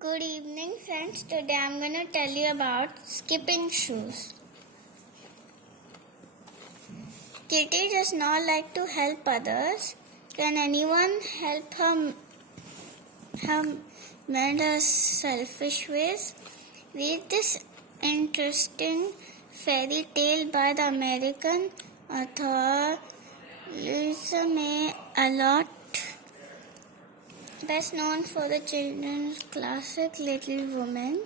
Good evening, friends. Today I'm going to tell you about skipping shoes. Kitty does not like to help others. Can anyone help her mend her selfish ways? Read this interesting fairy tale by the American author Louisa May Alcott, best known for the children's classic Little Women,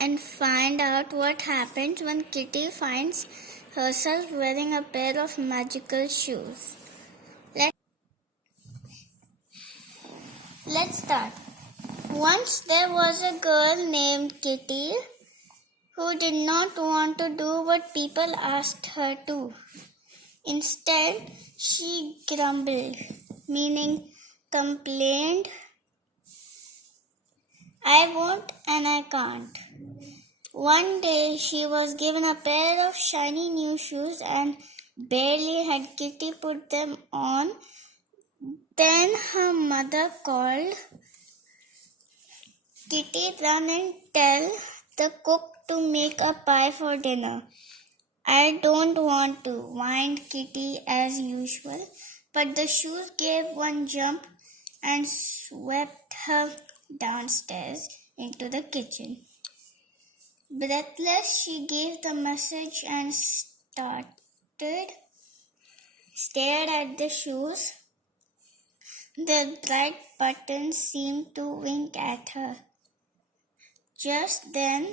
and find out what happens when Kitty finds herself wearing a pair of magical shoes. Let's start. Once there was a girl named Kitty who did not want to do what people asked her to. Instead, she grumbled, meaning complained, I won't and I can't. One day she was given a pair of shiny new shoes and barely had Kitty put them on. Then her mother called. Kitty, run and tell the cook to make a pie for dinner. I don't want to, whined Kitty as usual, but the shoes gave one jump and swept her downstairs into the kitchen. Breathless, she gave the message and stared at the shoes. The bright buttons seemed to wink at her. Just then,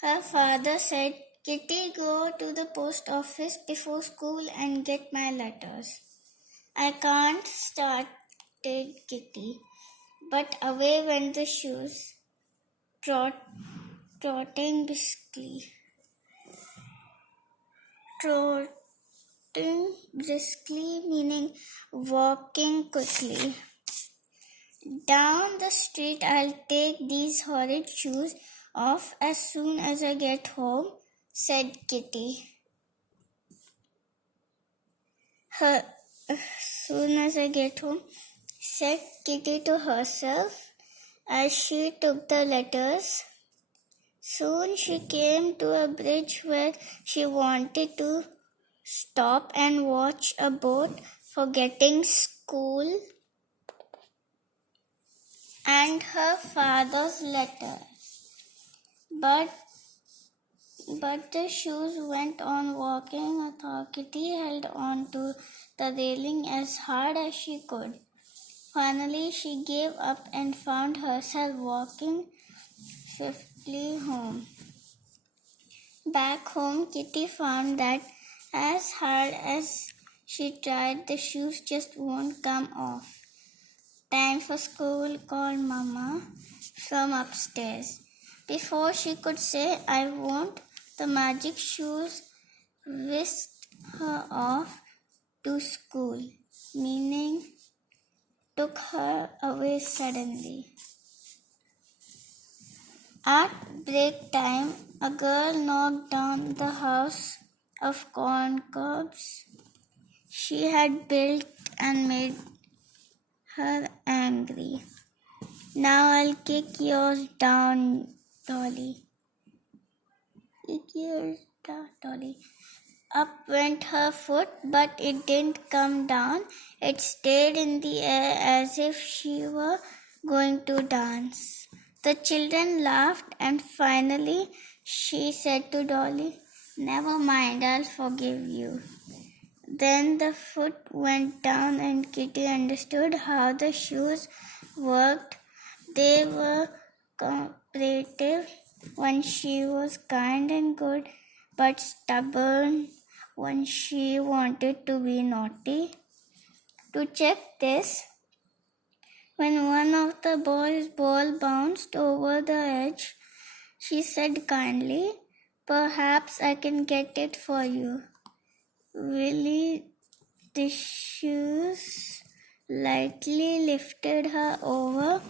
her father said, Kitty, go to the post office before school and get my letters. I can't, started Kitty, but away went the shoes, trotting briskly. Trotting briskly meaning walking quickly. Down the street, I'll take these horrid shoes off as soon as I get home, said Kitty. Soon as I get home, said Kitty to herself as she took the letters. Soon she came to a bridge where she wanted to stop and watch a boat forgetting school and her father's letter. But the shoes went on walking. Kitty held on to the railing as hard as she could. Finally, she gave up and found herself walking swiftly home. Back home, Kitty found that as hard as she tried, the shoes just won't come off. Time for school, called Mama from upstairs. Before she could say, I won't, the magic shoes whisked her off to school, meaning took her away suddenly. At break time, a girl knocked down the house of corn cobs she had built and made her angry. Now I'll kick yours down, Dolly. Kick yours down, Dolly. Up went her foot, but it didn't come down. It stayed in the air as if she were going to dance. The children laughed, and finally she said to Dolly, Never mind, I'll forgive you. Then the foot went down and Kitty understood how the shoes worked. They were cooperative when she was kind and good, but stubborn when she wanted to be naughty. To check this, when one of the boys' ball bounced over the edge, she said kindly, Perhaps I can get it for you. Willie, the shoes lightly lifted her over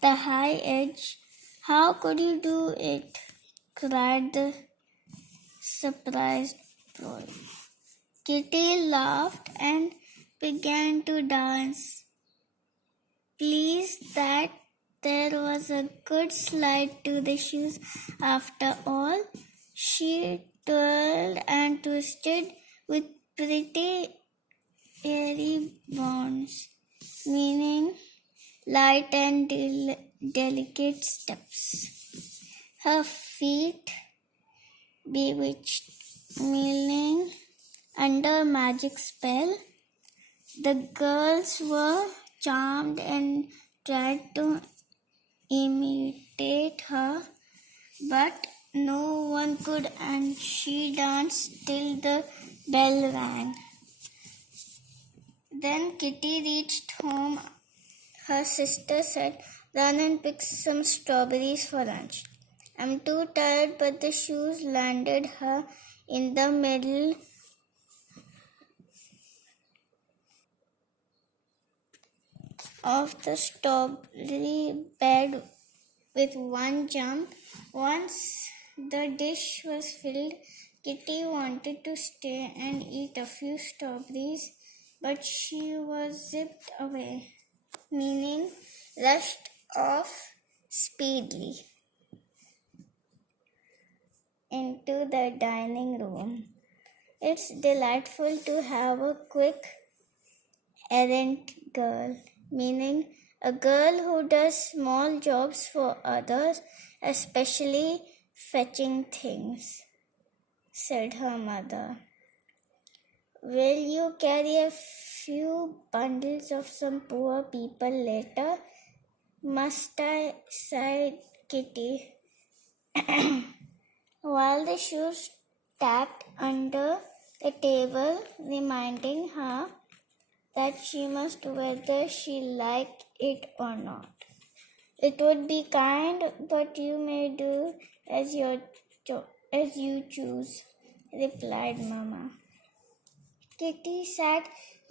the high edge. How could you do it? Cried the surprised boy. Kitty laughed and began to dance. Pleased that there was a good slide to the shoes after all. She twirled and twisted with pretty airy bounds, meaning light and delicate steps. Her feet bewitched, meaning under magic spell. The girls were charmed and tried to imitate her, but no one could, and she danced till the bell rang. Then Kitty reached home. Her sister said, "Run and pick some strawberries for lunch." "I'm too tired," but the shoes landed her in the middle of the strawberry bed with one jump. Once the dish was filled, Kitty wanted to stay and eat a few strawberries, but she was zipped away, meaning rushed off speedily into the dining room. It's delightful to have a quick errant girl, meaning a girl who does small jobs for others, especially fetching things, said her mother. "Will you carry a few bundles of some poor people later?" "Must I?" sighed Kitty, while the shoes tapped under the table, reminding her that she must whether she liked it or not. "It would be kind, but you may do as you choose," replied Mamma. Kitty sat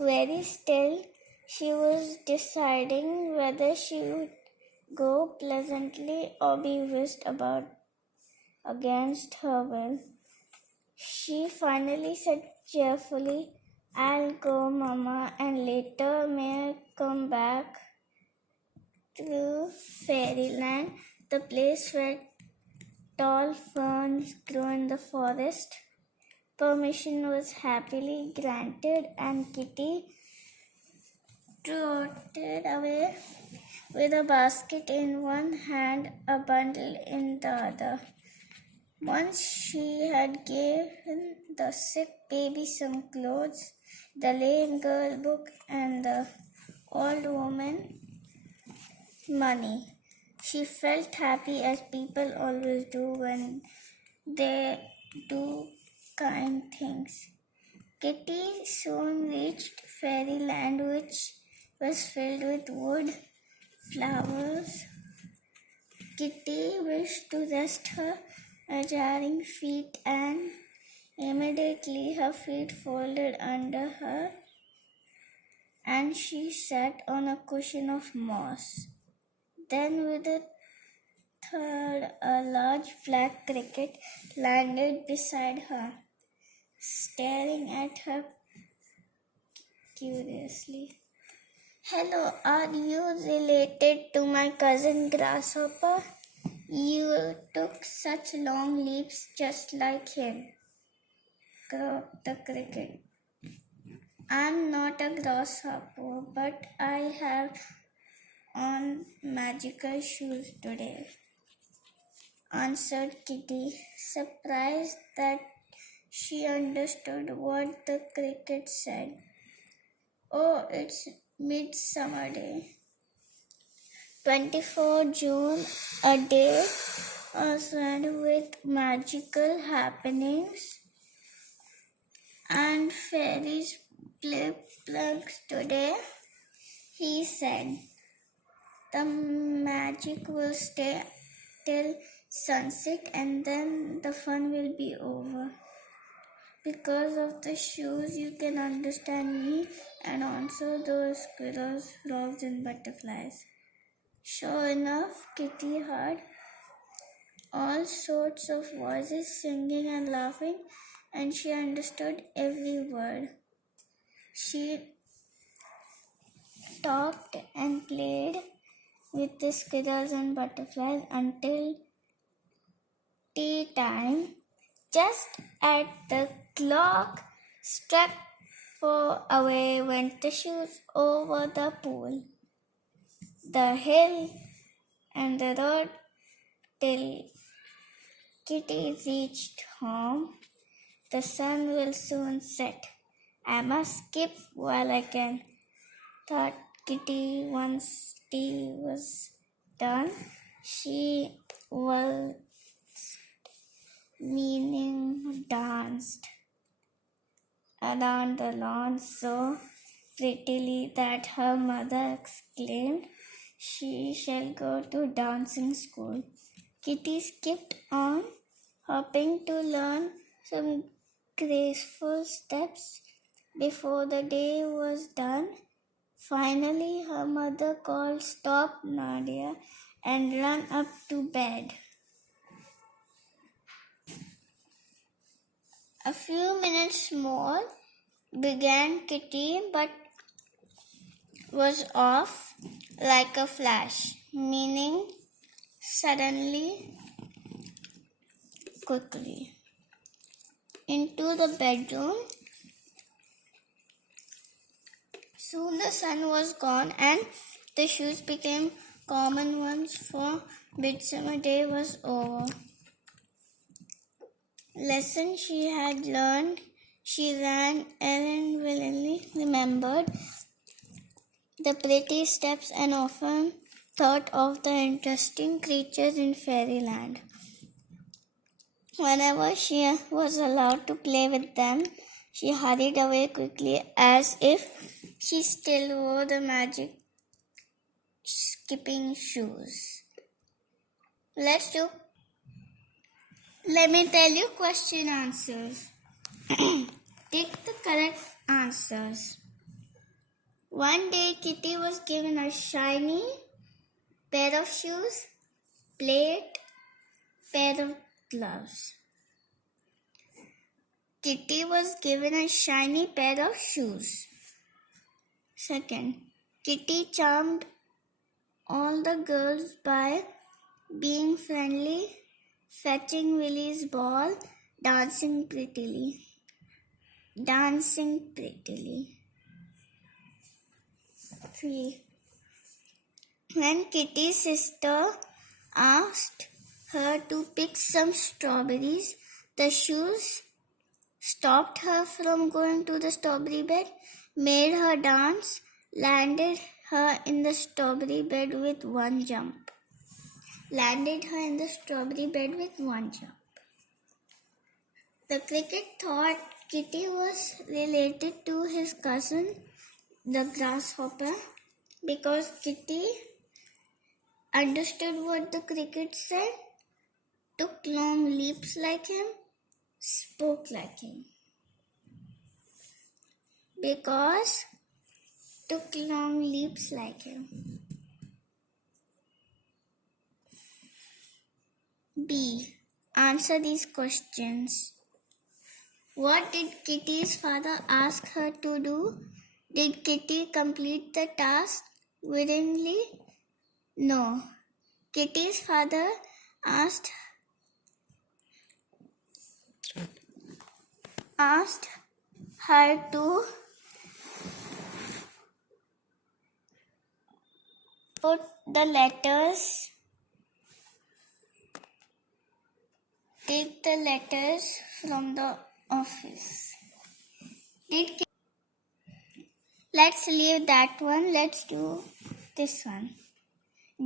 very still. She was deciding whether she would go pleasantly or be whisked about against her will. She finally said cheerfully, "I'll go, Mama, and later may I come back to Fairyland, the place where tall ferns grow in the forest?" Permission was happily granted, and Kitty trotted away with a basket in one hand, a bundle in the other. Once she had given the sick baby some clothes, the lame girl book, and the old woman money, she felt happy, as people always do when they do kind things. Kitty soon reached Fairyland, which was filled with wood, flowers. Kitty wished to rest her jarring feet, and immediately her feet folded under her, and she sat on a cushion of moss. Then, with a third, a large black cricket landed beside her, staring at her curiously. "Hello, are you related to my cousin Grasshopper? You took such long leaps just like him," croaked the cricket. "I'm not a grasshopper, but I have on magical shoes today," answered Kitty, surprised that she understood what the cricket said. "Oh, it's Midsummer Day. 24 June, a day associated with magical happenings and fairies play pranks today," he said. "The magic will stay till sunset, and then the fun will be over. Because of the shoes, you can understand me, and also those squirrels, frogs, and butterflies." Sure enough, Kitty heard all sorts of voices singing and laughing, and she understood every word. She talked and played with the squirrels and butterflies until tea time. Just as the clock struck 4, away went the shoes over the pool, the hill, and the road till Kitty reached home. The sun will soon set. I must skip while I can, thought Kitty once tea was done. She was meaning danced around the lawn so prettily that her mother exclaimed, "She shall go to dancing school." Kitty skipped on, hopping to learn some graceful steps before the day was done. Finally, her mother called, "Stop, Nadia, and run up to bed." A few minutes more began Kitty, but was off like a flash, meaning suddenly, quickly, into the bedroom. Soon the sun was gone and the shoes became common ones, for midsummer day was over. Lesson she had learned, she ran and willingly remembered the pretty steps and often thought of the interesting creatures in fairyland. Whenever she was allowed to play with them, she hurried away quickly as if she still wore the magic skipping shoes. Let me tell you question answers. Take the correct answers. One day Kitty was given a shiny pair of shoes, plate, pair of gloves. Kitty was given a shiny pair of shoes. Second, Kitty charmed all the girls by being friendly, fetching Willy's ball, dancing prettily. Dancing prettily. 3. When Kitty's sister asked her to pick some strawberries, the shoes stopped her from going to the strawberry bed, made her dance, landed her in the strawberry bed with one jump. Landed her in the strawberry bed with one jump. The cricket thought Kitty was related to his cousin, the grasshopper, because Kitty understood what the cricket said, took long leaps like him, spoke like him. Because took long leaps like him. B. Answer these questions. What did Kitty's father ask her to do? Did Kitty complete the task willingly? No. Kitty's father asked her to put the letters, take the letters from the office. Let's leave that one. Let's do this one.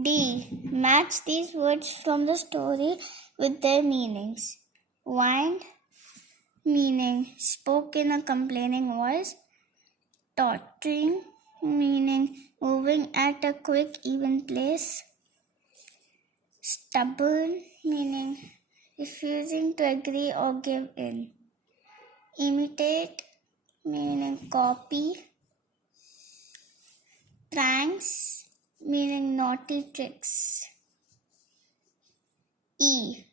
D. Match these words from the story with their meanings. Whined, meaning spoke in a complaining voice. Tottering, meaning moving at a quick, even pace. Stubborn, meaning refusing to agree or give in. Imitate, meaning copy. Pranks, meaning naughty tricks. E.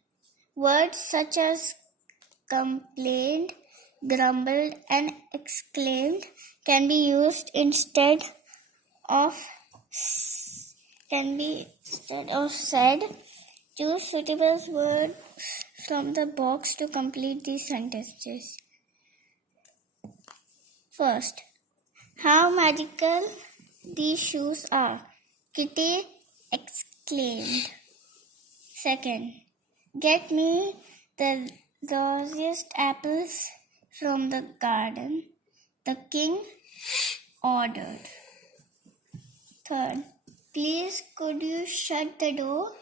Words such as complained, grumbled, and exclaimed can be used instead of can be said. Choose suitable words from the box to complete these sentences. First, how magical these shoes are, Kitty exclaimed. Second, get me the rosiest apples from the garden, the king ordered. Third, please could you shut the door?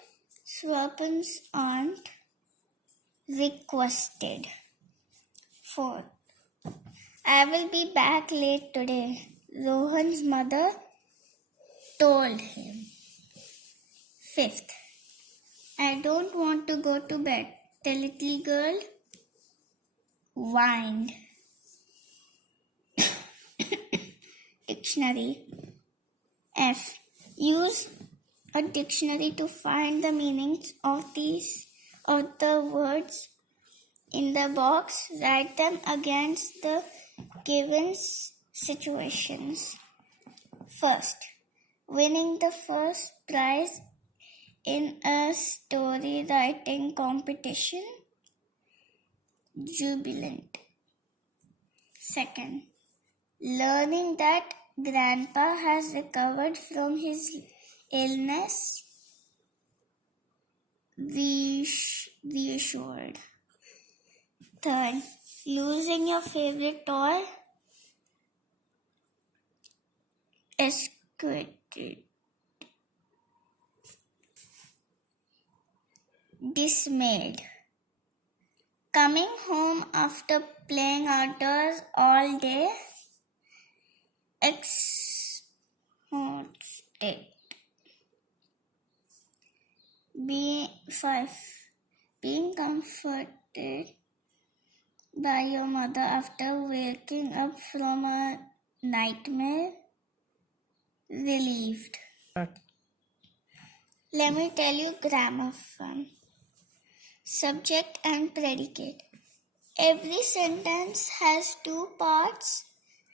Swapan's aunt requested. Fourth, I will be back late today, Rohan's mother told him. Fifth, I don't want to go to bed, the little girl whined. Dictionary. F. Use a dictionary to find the meanings of the words in the box. Write them against the given situations. First, winning the first prize in a story writing competition. Jubilant. Second, learning that Grandpa has recovered from his illness. Reassured. Third, losing your favorite toy. Escorted. Dismayed. Coming home after playing outdoors all day. Exhausted. Being comforted by your mother after waking up from a nightmare. Relieved. Let me tell you grammar fun. Subject and predicate. Every sentence has two parts.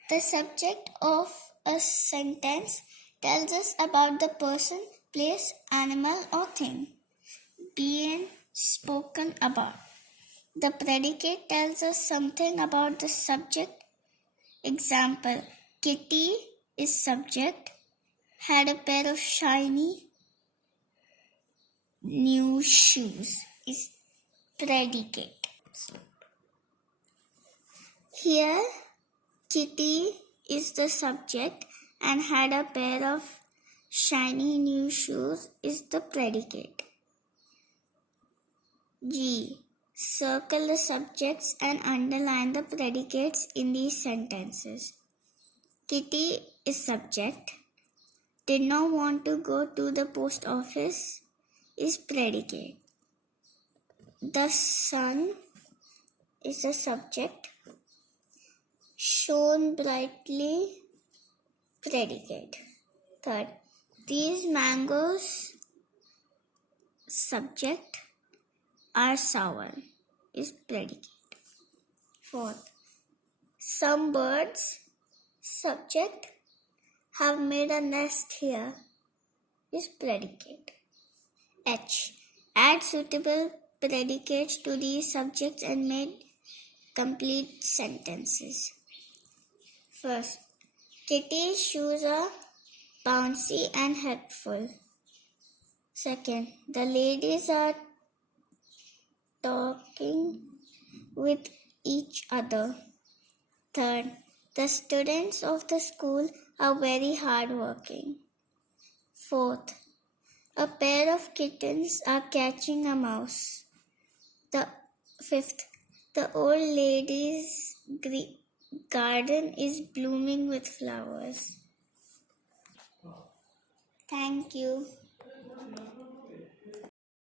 The subject of a sentence tells us about the person, place, animal, or thing being spoken about. The predicate tells us something about the subject. Example, Kitty is subject, had a pair of shiny new shoes is predicate. Here, Kitty is the subject and had a pair of shiny new shoes is the predicate. G. Circle the subjects and underline the predicates in these sentences. Kitty is subject. Did not want to go to the post office is predicate. The sun is the subject. Shone brightly, predicate. Third, these mangoes, subject, are sour is predicate. Fourth, some birds, subject, have made a nest here is predicate. H. Add suitable predicates to these subjects and make complete sentences. First, Kitty's shoes are bouncy and helpful. Second, the ladies are talking with each other. Third, the students of the school are very hardworking. Fourth, a pair of kittens are catching a mouse. Fifth, the old lady's garden is blooming with flowers. Thank you.